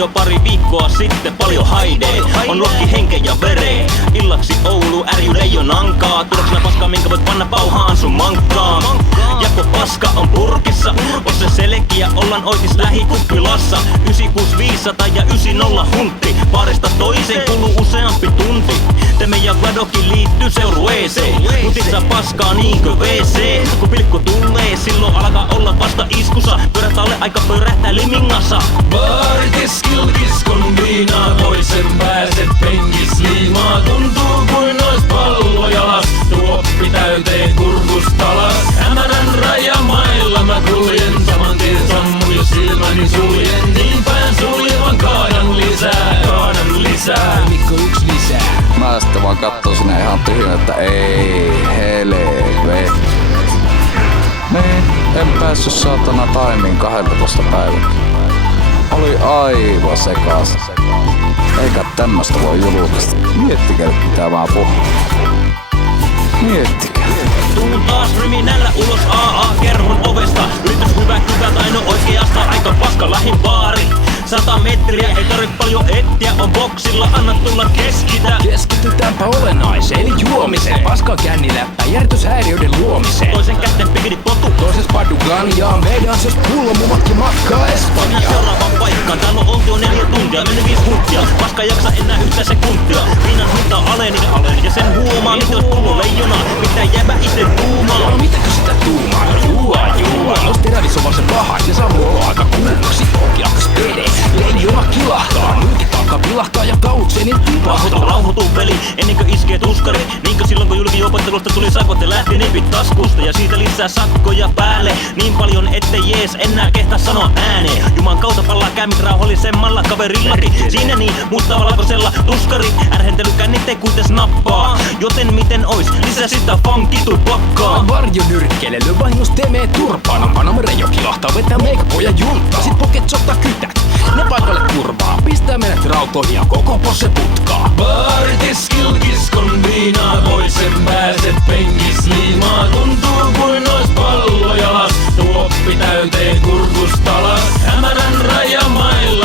jo pari viikkoa sitten paljon haidee. On lokki henken ja vereen. Illaksi Oulu ärjy leijonankaa. Tuloksena paskaa minkä voit panna pauhaan sun mankkaan. Jako paska on purkissa. On se selkeä, ollaan oikeis lähikuppilassa. 96500 ja 90 huntti. Baarista toiseen kuluu useampi tunti. Te meidän Gladokin liittyy seurueeseen. Mutissa paskaa niinkö WC. Kun pilkku tulee, silloin alkaa olla vasta iskussa. Pyörät alle aika pörähtää limingassa. Baaritiskil kiskon viinaa, toisen pääset penkis liimaa. Tuntuu kuin ois pallo jalas, tuoppi täyteen kurkustalas. Hämärän rajamailla mä kuljen, saman tien sammun jos silmäni suljen. Niin päin suljevan kaadan lisää. Mikko yks lisää. Mä sitten vaan kattoo sinne ihan tyhjön, että ei helvet. Niin, en päässyt saatana taimiin 12 päivänä. Oli aivan sekas. Eikä tämmöstä voi julkaista. Miettikää, mitä vaan puhuu. Miettikää. Tuun taas ryminällä ulos AA-kerhon ovesta. Yritys hyvät aino oikeasta, aika paska lähin baari. 100 metriä, ei tarvitse paljon etsiä, on boksilla, anna tulla keskitä. Keskitytäänpä olennaiseen, eli juomiseen. Paskaa känniläppä, järjestyshäiriöiden luomiseen. Toisen kätten pikidi potu. Toisessa padu ganjaa, meidän siis pullomumatkin matkaa Espanjaan. Seuraavaan paikkaan, täällä on oltu jo 4 tuntia, mennyt 5 huntia. Paska jaksa enää yhtä sekuntia. Viinan hinta aleni, ja sen huomaa, nyt jos pullo leijona. Mitä jäbä ite tuumaa? No mitäkö sitä tuumaa? Juo. Jos terävis on vaan se pahas, ja saa mua aika kuumaksi. Onkin alkas pede. Leijona kilahtaa, myynti taakka pilahtaa ja kautseni tipahtaa. Rauhoituu veli, ennen kuin iskee tuskari. Niinkö silloin kun julkijuopottelusta tuli sakot ja lähti nipit taskusta. Ja siitä lisää sakkoja päälle. Niin paljon ettei jees enää kehtaa sanoa ääneen. Juman kautta pallaa kämmit rauhallisemmalla kaverillakin. Siinä niin mustalla valkoisella tuskari. Ärhentely kännit kuiten snappaa. Joten miten ois, lisää sitä funkitu pakkaa. Varjo nyrkkeleily, vain jos temee turpaan. On panomere jo kilahtaa, vetää meikpoja junttaa. Sit poket ottaa kytät. Ne paikalle kurvaa, pistää meidät rautoihin ja koko posse putkaa. Baaritiskil kiskon viinaa, toisen pääset penkis liimaa. Tuntuu kuin ois pallo jalas, tuoppi täyteen kurkustalas. Hämärän rajamailla